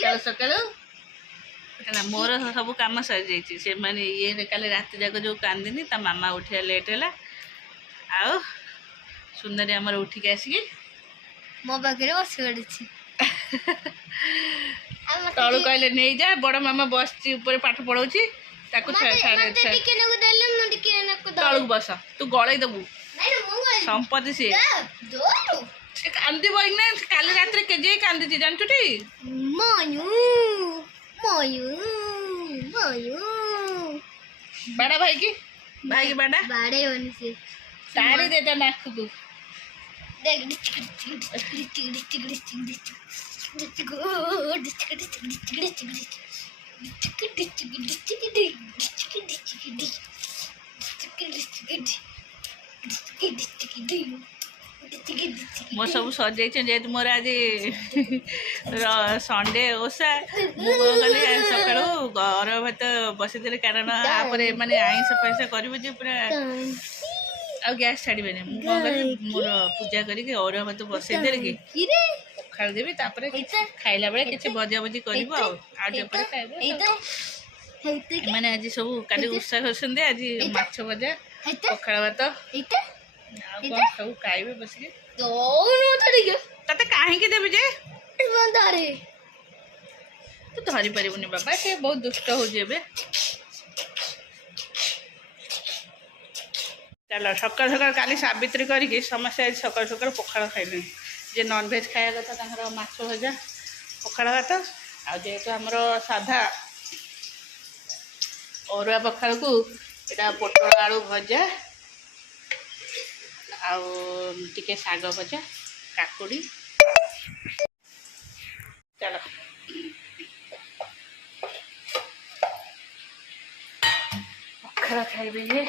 सकाल सकाल है मोर सब कम सरी जाइए से माने ये काले रात जाक जो कांदिनी ता मामा उठिया लेट है आउ सुंदरी आमर उठिक आसिक मो पाखे बस पड़ी तलू कहले नहीं जा बड़ मामा बस पाठ पढ़ाऊँ तलू बस तू गड़े दबू संपत्ति सी कांदी ना काली रात केजे कांदी जानचु टी बड़ा भाई की बड़ा बाड़े बनी से साड़ी देता नाक को मो सब सजाई जेहतु मोर आज संडे ओषा मुझे सका अरु भात बसईदे कारण आपरे माने आईंस पैसा कर पूरा आ गैस छाड़बे मोर पूजा करके अरु भात बसईदे कि पखाड़ देवी खाइला बेले किसी भजा भजी कर मैंने आज सब काली उत्साह कर आज माछ भजा पखाड़ भात सब खाइबे बसिके तते कहीं देवी जे तू धरी पारिबुनि बाबा से बहुत दुष्ट हो जेबे चलो सकाल सकाल काली सावित्री करके समस्या आज सकाल सकाल पखाड़ खाइले जे नॉनवेज खाया कथा माछ भजा पखाड़ भात आजेतु आमर साधा अरुआ पखाड़ को यहाँ पोटल आलू भजा आके शाग भजा काकुड़ी चलो पखाड़ खाइबे ये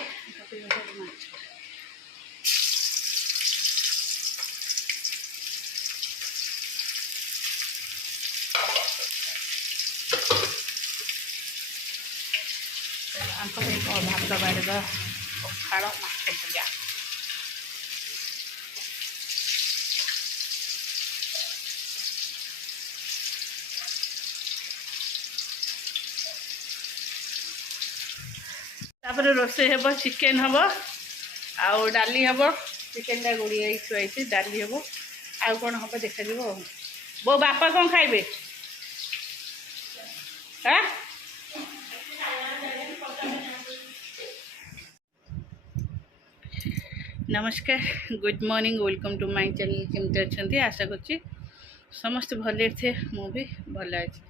माछ भात बाड़ पखाड़ माछ भजा तापर रोसे हेब चिकेन हम आउ डाली हम चिकेन टा गुड़ी थुआई डाली हम आउ कौन हम देखा बो बापा कौन खाइबे हाँ नमस्कार good morning welcome to my channel केमती अच्छा आशा कर समस्त भले थे मु भी भल अच्छे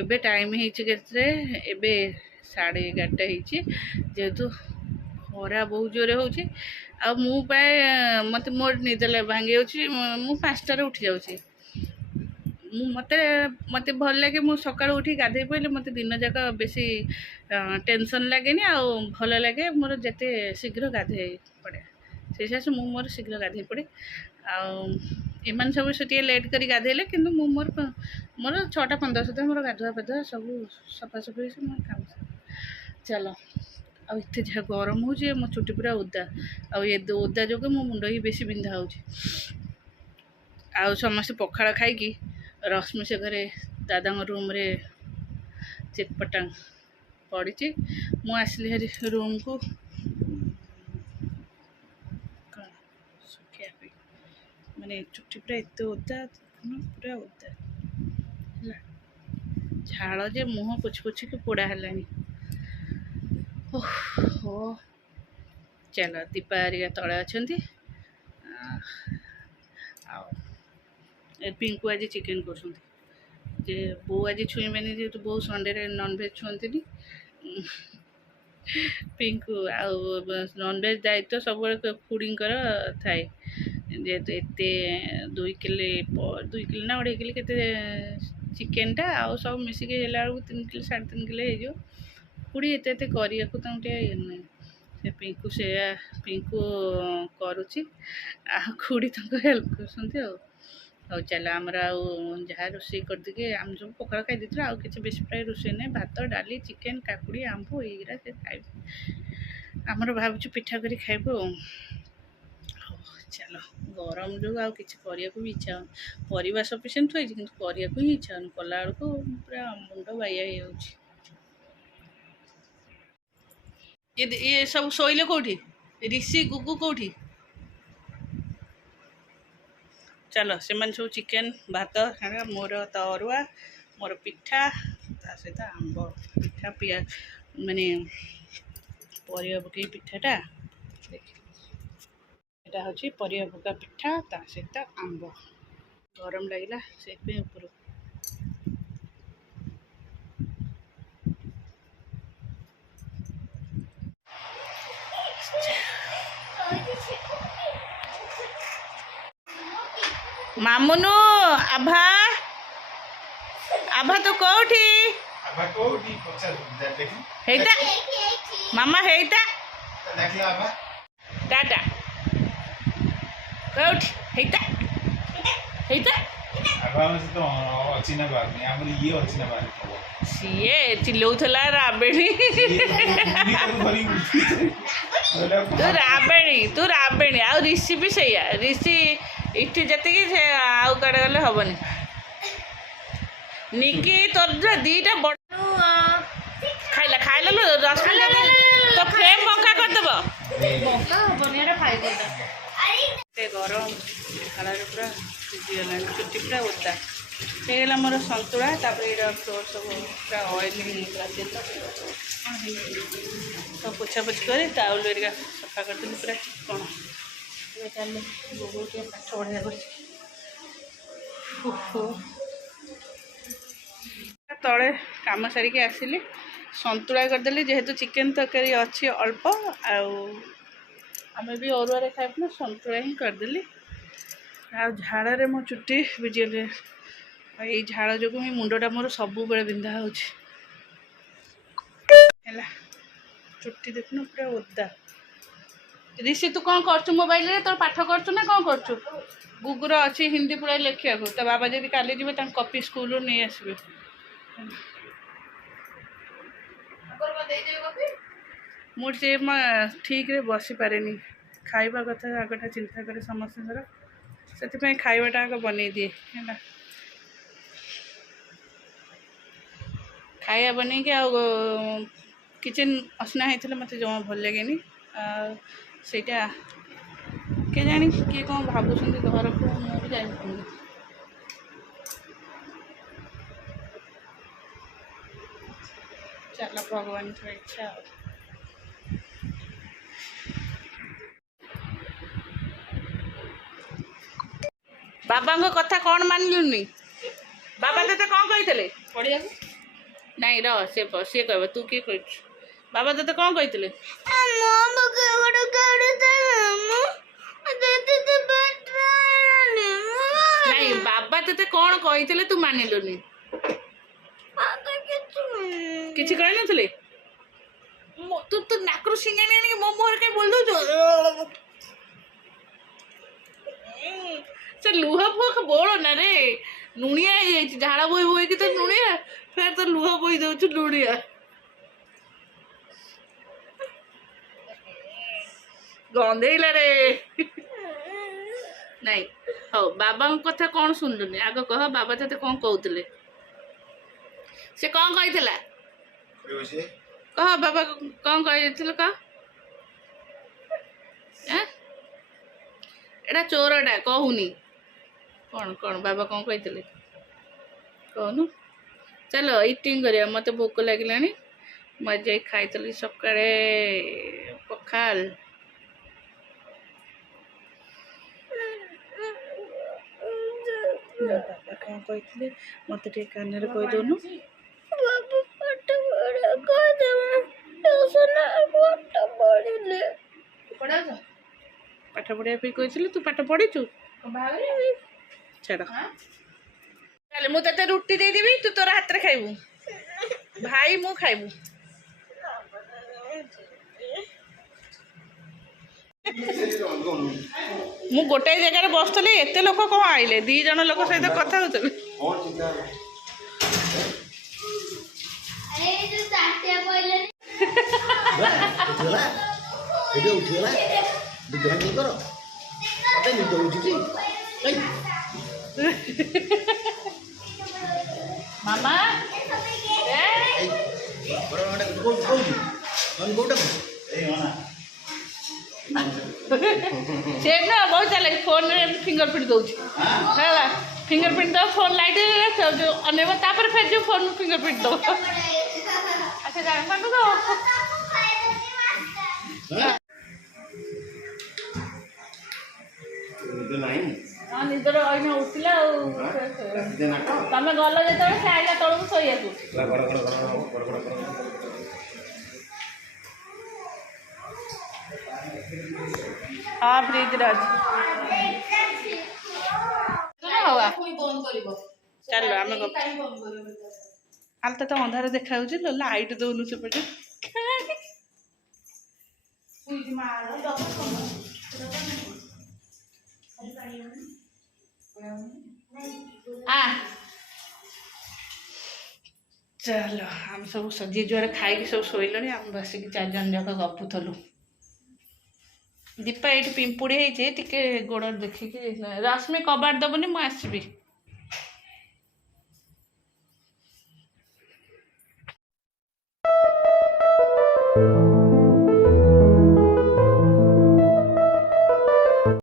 आबे टाइम होबे 11:30 जेहेतु खरा बहुत जोरे हो मत मोर निद भांगी मु 5टार उठी जाऊँगी मत मत भल लगे मु सकाळ उठी गाधे पड़े मत दिन जाक बेसी टेंशन लगे भल लगे मोर जिते शीघ्र गाधे पड़े से हिसाब से मोर शीघ्र गाधे पड़े आम सब से लेट कर गाधेले कि मोर 6:15 सुधा मोर गाधुआ पाधुआ सब सफासफी से मोर काम चलो आते जहाँ गरम हो मो चुटी पूरा ओदा ओदा जो मो मुंड ही बेसी बिंधा हो समस्त पखाड़ खाई रश्मि से घरे दादा रूम रे चेकपटांग पड़ी मु आसली हरी रूम को माने चुटी पूरा एत ओदा पूरा ओदा झाड़ जे मुह पोछ पोछ के पोड़ा है ओहो चलो दीपा हरिका तले अच्छा पिंकू आज चिकेन कर बो आज छुईबे जेहतु बो संडे नॉनवेज छुंती पिंकू नॉनवेज दायित्व सब खुड़ी थाए जेहेतु एत 2 किले ना 2.5 किले के चिकेन टा आउ सब मिसिक बेलू 3 किलो 3.5 किलो हो खुड़ी एत करने से पिंकू से पिंकू करुच्ची खुड़ी तक हेल्प कर चलो आमर जहाँ रोसे करदे आम सब पखाड़ खाई देते आउ कि बेस प्राय रोसे ना भात डाली चिकेन काकुड़ी आंब यहीरा से खाइब आमर भावुँ पिठा कर खाइब चलो गरम जो आ कि भी इच्छा हो परिवार सफिसीयंट होती कि ही इच्छा हो कला बेलू पूरा मुंड बाया ये सब शोले कौटी ऋषि गुगु कौटी चलो से सब चिकेन भात मोर तो अरुआ मोर पिठा ता सहित आंब पिठा पिया माने परिया पकई पिठाटा यहाँ हूँ परिया पका पिठा ता सहित आंब गरम लगे से ऊपर मामुनु आभा आभा तो कौटी हेता मामा हेता टाटा कौटी हेता हेता सीए चिल्लाउला राबेणी तू राबेणी आ ऋषि भी सैया ऋषि इठी जतिकी से आउ कड़े गले हबनी निकी तोर दीटा बड़ खाइला खाइला लो रश्मि तो फ्रेम बंका कर देबो गरम खाना पूरा सीजीगला चुट्टी पूरा ओदा ହେଇଗଲା ମୋର ସନ୍ତୁଳା ତାପରେ ଏଇଟା ଫ୍ଲୋର୍ ସବୁ ପୁରା ଅଏଲି ହେଇଗଲା ତେଲ ସବୁ ପୋଛାପୋଛି କରି ଟାଉଲ୍ ଏରିକା ସଫା କରିଦେଲି ପୁରା କ'ଣ ଏବେ ତାହେଲେ ଗୁଗୁଲ ଟିକେ ପାଠ ପଢ଼ିବା କରୁଛି ତଳେ କାମ ସାରିକି ଆସିଲି ସନ୍ତୁଳା କରିଦେଲି ଯେହେତୁ ଚିକେନ୍ ତରକାରୀ ଅଛି ଅଳ୍ପ ଆଉ ଆମେ ବି ଅରୁଆରେ ଖାଇବୁ ନା ସନ୍ତୁଳା ହିଁ କରିଦେଲି ଆଉ ଝାଳରେ ମୋ ଚୁଟି ଭିଜିଗଲେ ଏଇ ଝାଳ ଯୋଗୁଁ ହିଁ ମୁଣ୍ଡଟା ମୋର ସବୁବେଳେ ବିନ୍ଧା ହେଉଛି ହେଲା ଚୁଟି ଦେଖୁନ ପୁରା ଓଦା ऋषि तू कौन कर मोबाइल रे तोर पाठ करचु ना कौन करचु गुगुर अच्छी हिंदी पूरा लिखा तो बाबा जी काली जी कॉपी स्कूल नहीं आसबे मुझे ठीक रे बसी पारे खाइबा कथा आगटा चिंता करे समस्त से खाइबाटा आग बन दिए है खाया बन के किचन असना होता मत जमा भल लगे सेटा के जानी किए कौन भावुं घर को मुझे जानी चल भगवान इच्छा बाबा कथा कौन मानलुनी बाबा ते कौन कही पढ़िया नहीं रह सी कह तू किए कह बाबा ते कौन कही नहीं बाबा ते कौन कही तू मानिलुनी किसी कही नी तू तो नाकरू सिंगाणी मो मुहर कहीं बोल दो से लुह फुह बोल ना रे लुणिया झाड़ा बोई बोई कि तो लुणिया फिर तो लुह बोई दौ लुणिया गंधेला रे नहीं हो बाबा कथा कौन शुणुनी आग कह बाबा ते कौन कहते से कौन कही कह बाबा कौन कही कह एटा चोरटा कहूनी कौन कौन बाबा कौन कही कहनु चलो इटिंग करिया मत भोक लगे मुझे खाई सका पखाल बाबा कौन कही मत कान कहीदनु पाठ पढ़िया कही तू पाठ पढ़ीचु छाड़ चल मुझे रुटी देदेवी तू तोर हाथ में खाइबू भाई मु खाइबू मु गोटे जगह बसली एत लोक कौन आइले 2 जन लोक सहित कथा होतले Mata ni dou ji. Ei, Mama A ei. Bora ada go ji. On go ta. Ei ona. ସେ ନା ବହୁତ ଚାଲେ ଫୋନରେ ଫିଙ୍ଗର ପ୍ରିଣ୍ଟ ଦଉଛି ହେଲା ଫିଙ୍ଗର ପ୍ରିଣ୍ଟ ଦବ ଫୋନ ଲାଇଟ୍ ଯୋଉ ଅନେଇବ ତାପରେ ଫେର ଯୋଉ ଫୋନ ଫିଙ୍ଗର ପ୍ରିଣ୍ଟ ଦବ ଆଚ୍ଛା ଜାଣିପାରୁନ ତ Itu naik. ହଁ ନିଦର ଅଇନା ଉଠିଲା ଆଉ Itu nak. ତମେ ଗଲ ଯେତେବେଳେ ସେ ଆଇଲା ତଳକୁ ଶୋଇବାକୁ Gora. ହଁ ଫ୍ରିଜରେ ଅଛି ଚାଲ ଆମେ ଆଲେ ତ ଅନ୍ଧାର ଦେଖାଯାଉଛି ଲାଇଟ୍ ଦଉନୁ ସେପଟେ ଚାଲ ଆମେ ସବୁ ଯିଏ ଯୁଆଡ଼େ ଖାଇକି ସବୁ ଶୋଇଲଣି ଆମେ ବସିକି 4 ଜଣ ଯାକ ଗପୁଥିଲୁ ଦୀପା ଏଇଠି ପିମ୍ପୁଡ଼ି ହେଇଛି ଟିକେ ଗୋଡ଼ ଦେଖିକି ରଶ୍ମି କବାଟ ଦବନି ମୁଁ ଆସିବି